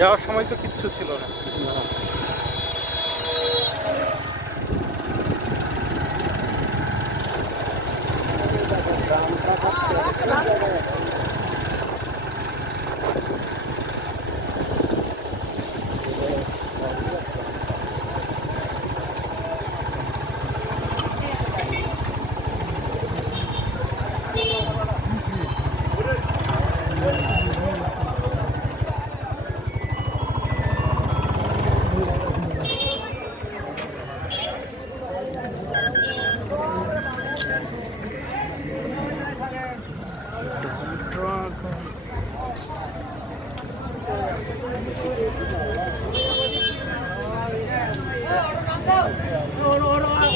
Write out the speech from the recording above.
যাওয়ার সময় তো কিচ্ছু ছিল না truck. Oh,